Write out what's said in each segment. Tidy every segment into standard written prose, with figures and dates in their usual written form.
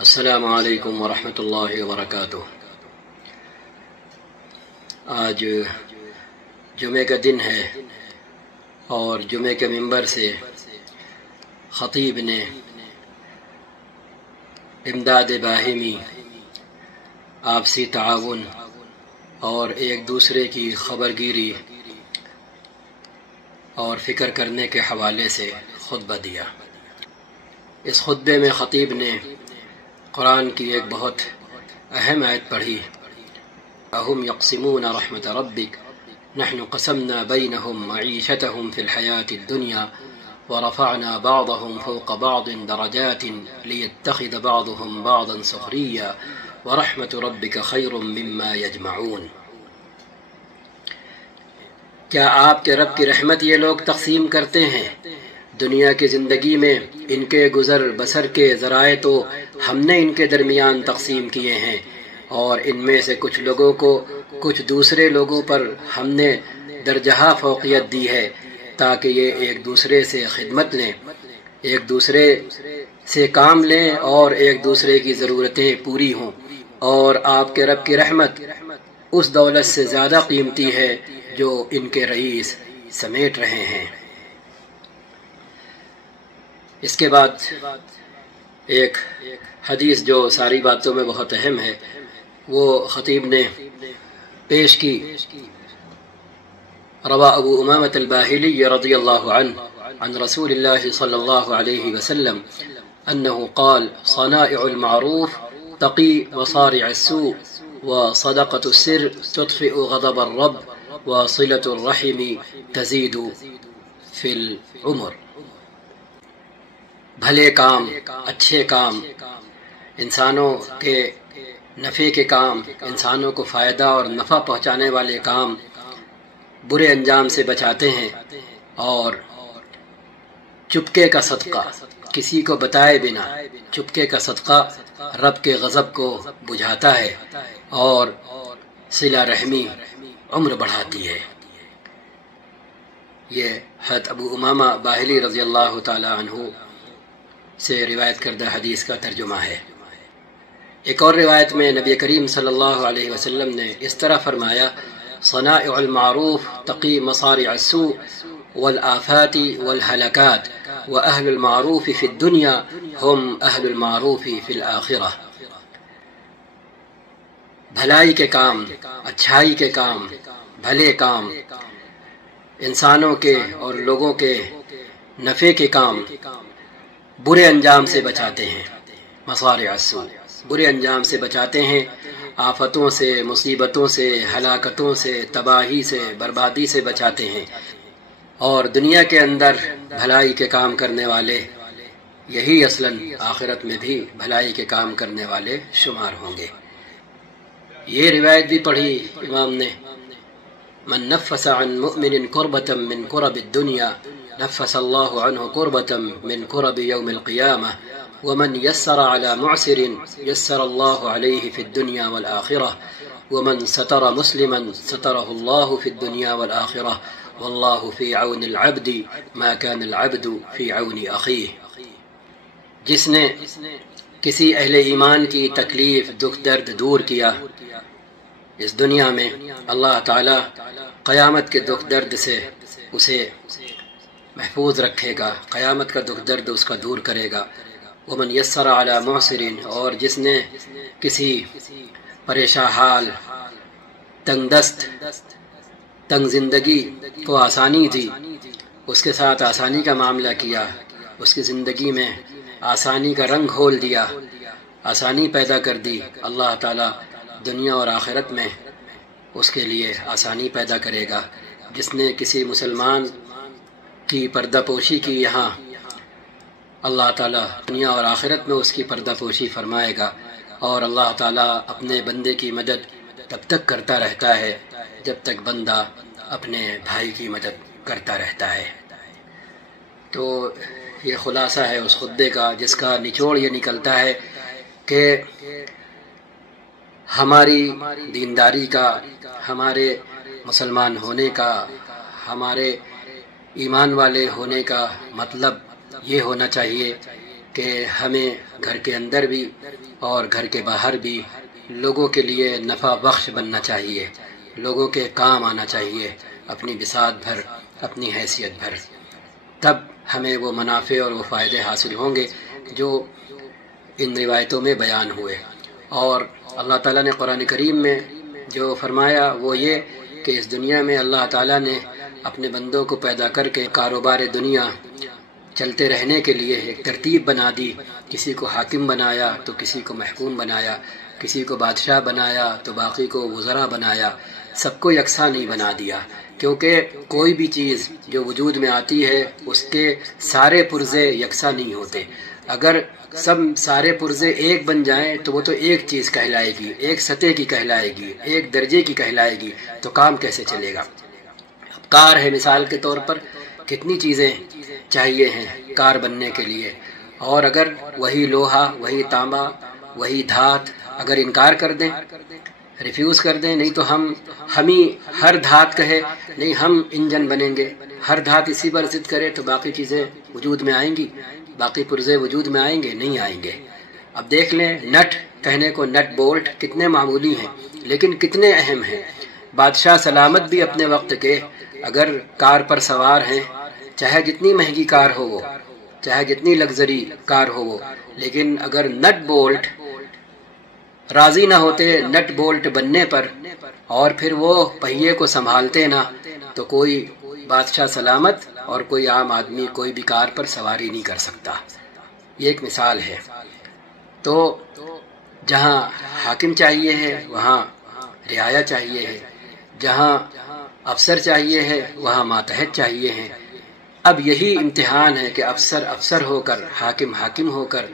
السلام علیکم ورحمۃ اللہ وبرکاتہ۔ آج جمعے کا دن ہے اور جمعے کے منبر سے خطیب نے امداد باہمی، آپسی تعاون اور ایک دوسرے کی خبرگیری اور فکر کرنے کے حوالے سے خطبہ دیا۔ اس خطبے میں خطیب نے قرآن کی ایک بہت اہم آیت پڑھی، اَهُمْ يَقْسِمُونَ رَحْمَةَ رَبِّكَ نَحْنُ قَسَمْنَا بَيْنَهُمْ مَعِيشَتَهُمْ فِي الْحَيَاةِ الدُّنْيَا وَرَفَعْنَا بَعْضَهُمْ فَوْقَ بَعْضٍ دَرَجَاتٍ لِيَتَّخِذَ بَعْضُهُمْ بَعْضًا سُخْرِيًّا وَرَحْمَةُ رَبِّكَ خَيْرٌ مِّمَّا يَجْمَعُونَ۔ کیا آپ کے رب کی رحمت یہ لوگ تقسیم کرتے ہیں؟ دنیا کی زندگی میں ان کے گزر بسر کے ذرائع تو ہم نے ان کے درمیان تقسیم کیے ہیں، اور ان میں سے کچھ لوگوں کو کچھ دوسرے لوگوں پر ہم نے درجہ فوقیت دی ہے، تاکہ یہ ایک دوسرے سے خدمت لیں، ایک دوسرے سے کام لیں اور ایک دوسرے کی ضرورتیں پوری ہوں۔ اور آپ کے رب کی رحمت اس دولت سے زیادہ قیمتی ہے جو ان کے رئیس سمیٹ رہے ہیں۔ اس کے بعد ایک حدیث جو ساری باتوں میں بہت اہم ہے، وہ خطیب نے پیش کی۔ روا ابو امامۃ الباہلی رضی اللہ عنہ عن رسول اللہ صلی اللہ علیہ وسلم انه قال صنائع المعروف تقی مصارع السوء وصدقة السر تطفئ غضب الرب وصلة الرحم تزيد في العمر۔ بھلے کام، اچھے کام، انسانوں کے نفع کے کام، انسانوں کو فائدہ اور نفع پہنچانے والے کام برے انجام سے بچاتے ہیں، اور چپکے کا صدقہ، کسی کو بتائے بنا چپکے کا صدقہ رب کے غضب کو بجھاتا ہے، اور صلہ رحمی عمر بڑھاتی ہے۔ یہ حضرت ابو امامہ باہلی رضی اللہ تعالی عنہ سے روایت کردہ حدیث کا ترجمہ ہے۔ ایک اور روایت میں نبی کریم صلی اللہ علیہ وسلم نے اس طرح فرمایا، صنائع المعروف تقی مصارع السوء والآفات والہلکات وأہل المعروف فی الدنیا ہم اہل المعروف فی الآخرہ۔ بھلائی کے کام، اچھائی کے کام، بھلے کام، انسانوں کے اور لوگوں کے نفع کے کام برے انجام سے بچاتے ہیں، مصارع السوء، برے انجام سے بچاتے ہیں، آفتوں سے، مصیبتوں سے، ہلاکتوں سے، تباہی سے، بربادی سے بچاتے ہیں، اور دنیا کے اندر بھلائی کے کام کرنے والے یہی اصلاً آخرت میں بھی بھلائی کے کام کرنے والے شمار ہوں گے۔ یہ روایت بھی پڑھی امام نے، من نفس عن مؤمن کربة من کرب الدنیا نفس اللہ عنہ کربة من کرب یوم القیامہ ومن یسر على معسر یسر اللہ علیہ فی الدنیا والآخرہ ومن ستر مسلما سترہ اللہ فی الدنیا والآخرہ واللہ فی عون العبد ما كان العبد فی عون اخیہ۔ جس نے کسی اہل ایمان کی تکلیف، دکھ، درد دور کیا اس دنیا میں، اللہ تعالی قیامت کے دکھ درد سے اسے محفوظ رکھے گا، قیامت کا دکھ درد اس کا دور کرے گا۔ ومن یسر علی معسر، اور جس نے کسی پریشان حال، تنگ دست، تنگ زندگی کو آسانی دی، اس کے ساتھ آسانی کا معاملہ کیا، اس کی زندگی میں آسانی کا رنگ گھول دیا، آسانی پیدا کر دی، اللہ تعالی دنیا اور آخرت میں اس کے لیے آسانی پیدا کرے گا۔ جس نے کسی مسلمان کی پردہ پوشی کی، یہاں اللہ تعالیٰ دنیا اور آخرت میں اس کی پردہ پوشی فرمائے گا، اور اللہ تعالیٰ اپنے بندے کی مدد تب تک کرتا رہتا ہے جب تک بندہ اپنے بھائی کی مدد کرتا رہتا ہے۔ تو یہ خلاصہ ہے اس خطبے کا، جس کا نچوڑ یہ نکلتا ہے کہ ہماری دینداری کا، ہمارے مسلمان ہونے کا، ہمارے ایمان والے ہونے کا مطلب یہ ہونا چاہیے کہ ہمیں گھر کے اندر بھی اور گھر کے باہر بھی لوگوں کے لیے نفع بخش بننا چاہیے، لوگوں کے کام آنا چاہیے اپنی بساط بھر، اپنی حیثیت بھر، تب ہمیں وہ منافع اور وہ فائدے حاصل ہوں گے جو ان روایتوں میں بیان ہوئے۔ اور اللہ تعالیٰ نے قرآن کریم میں جو فرمایا وہ یہ کہ اس دنیا میں اللہ تعالیٰ نے اپنے بندوں کو پیدا کر کے کاروبار دنیا چلتے رہنے کے لیے ایک ترتیب بنا دی، کسی کو حاکم بنایا تو کسی کو محکوم بنایا، کسی کو بادشاہ بنایا تو باقی کو وزراء بنایا، سب کو یکساں نہیں بنا دیا، کیونکہ کوئی بھی چیز جو وجود میں آتی ہے اس کے سارے پرزے یکساں نہیں ہوتے۔ اگر سب سارے پرزے ایک بن جائیں تو وہ تو ایک چیز کہلائے گی، ایک سطح کی کہلائے گی، ایک درجے کی کہلائے گی، تو کام کیسے چلے گا؟ اب کار ہے مثال کے طور پر، کتنی چیزیں چاہیے ہیں کار بننے کے لیے، اور اگر وہی لوہا، وہی تانبا، وہی دھات اگر انکار کر دیں، ریفیوز کر دیں، نہیں تو ہم ہی ہر دھات کہے نہیں ہم انجن بنیں گے، ہر دھات اسی پر ضد کرے تو باقی چیزیں وجود میں آئیں گی، باقی پرزے وجود میں آئیں گے؟ نہیں آئیں گے۔ اب دیکھ لیں نٹ کہنے کو نٹ بولٹ کتنے معمولی ہیں لیکن کتنے اہم ہیں۔ بادشاہ سلامت بھی اپنے وقت کے اگر کار پر سوار ہیں، چاہے جتنی مہنگی کار ہو وہ، چاہے جتنی لگژری کار ہو وہ، لیکن اگر نٹ بولٹ راضی نہ ہوتے نٹ بولٹ بننے پر اور پھر وہ پہیے کو سنبھالتے نہ، تو کوئی بادشاہ سلامت اور کوئی عام آدمی کوئی بھی کار پر سواری نہیں کر سکتا۔ یہ ایک مثال ہے۔ تو جہاں حاکم چاہیے ہے وہاں رعایا چاہیے ہے، جہاں افسر چاہیے ہے وہاں ماتحت چاہیے ہیں۔ اب یہی امتحان ہے کہ افسر افسر ہو کر، حاکم حاکم ہو کر،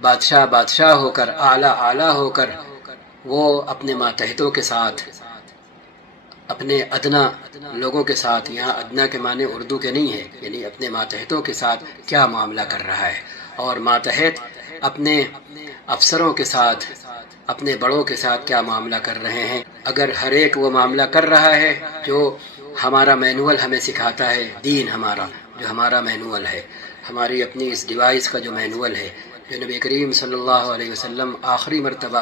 بادشاہ بادشاہ ہو کر، اعلیٰ اعلیٰ ہو کر وہ اپنے ماتحتوں کے ساتھ، اپنے ادنا لوگوں کے ساتھ، یہاں ادنا کے معنی اردو کے نہیں ہے، یعنی اپنے ماتحتوں کے ساتھ کیا معاملہ کر رہا ہے، اور ماتحت اپنے افسروں کے ساتھ، اپنے بڑوں کے ساتھ کیا معاملہ کر رہے ہیں۔ اگر ہر ایک وہ معاملہ کر رہا ہے جو ہمارا مینول ہمیں سکھاتا ہے، دین ہمارا جو ہمارا مینول ہے، ہماری اپنی اس ڈیوائس کا جو مینول ہے، جو نبی کریم صلی اللہ علیہ وسلم آخری مرتبہ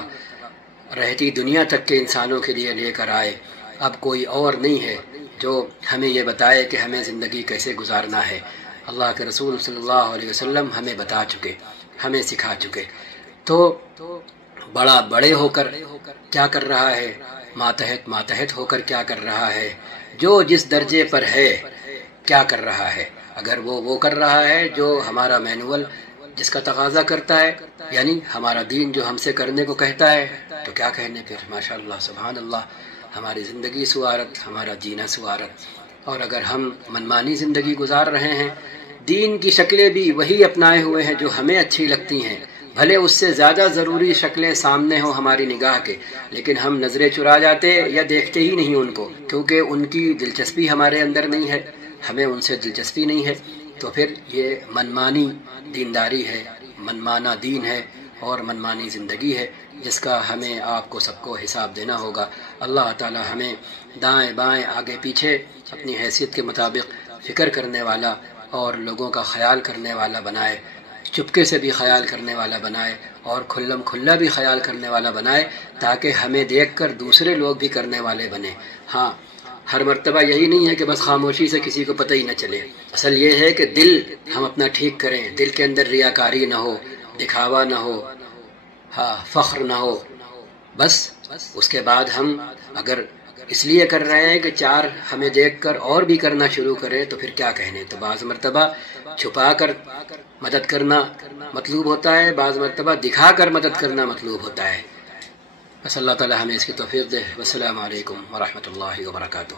رہتی دنیا تک کے انسانوں کے لیے لے کر آئے، اب کوئی اور نہیں ہے جو ہمیں یہ بتائے کہ ہمیں زندگی کیسے گزارنا ہے۔ اللہ کے رسول صلی اللہ علیہ وسلم ہمیں بتا چکے، ہمیں سکھا چکے۔ تو بڑا بڑے ہو کر کیا کر رہا ہے، ماتحت ماتحت ہو کر کیا کر رہا ہے، جو جس درجے پر ہے کیا کر رہا ہے۔ اگر وہ کر رہا ہے جو ہمارا مینول جس کا تقاضا کرتا ہے، یعنی ہمارا دین جو ہم سے کرنے کو کہتا ہے، تو کیا کہنے پھر، ماشاءاللہ سبحان اللہ، ہماری زندگی سوارت، ہمارا جینا سوارت۔ اور اگر ہم منمانی زندگی گزار رہے ہیں، دین کی شکلیں بھی وہی اپنائے ہوئے ہیں جو ہمیں اچھی لگتی ہیں، بھلے اس سے زیادہ ضروری شکلیں سامنے ہوں ہماری نگاہ کے، لیکن ہم نظریں چرا جاتے یا دیکھتے ہی نہیں ان کو، کیونکہ ان کی دلچسپی ہمارے اندر نہیں ہے، ہمیں ان سے دلچسپی نہیں ہے۔ تو پھر یہ منمانی دینداری ہے، منمانا دین ہے اور منمانی زندگی ہے، جس کا ہمیں آپ کو سب کو حساب دینا ہوگا۔ اللہ تعالی ہمیں دائیں بائیں آگے پیچھے اپنی حیثیت کے مطابق فکر کرنے والا اور لوگوں کا خیال کرنے والا بنائے، چپکے سے بھی خیال کرنے والا بنائے اور کھلم کھلا بھی خیال کرنے والا بنائے، تاکہ ہمیں دیکھ کر دوسرے لوگ بھی کرنے والے بنے۔ ہاں، ہر مرتبہ یہی نہیں ہے کہ بس خاموشی سے کسی کو پتہ ہی نہ چلے، اصل یہ ہے کہ دل ہم اپنا ٹھیک کریں، دل کے اندر ریاکاری نہ ہو، دکھاوا نہ ہو، ہاں فخر نہ ہو، بس اس کے بعد ہم اگر اس لیے کر رہے ہیں کہ چار ہمیں دیکھ کر اور بھی کرنا شروع کریں تو پھر کیا کہنے۔ تو بعض مرتبہ چھپا کر مدد کرنا مطلوب ہوتا ہے، بعض مرتبہ دکھا کر مدد کرنا مطلوب ہوتا ہے۔ بس اللہ تعالی ہمیں اس کی توفیق دے۔ والسلام علیکم ورحمۃ اللہ وبرکاتہ۔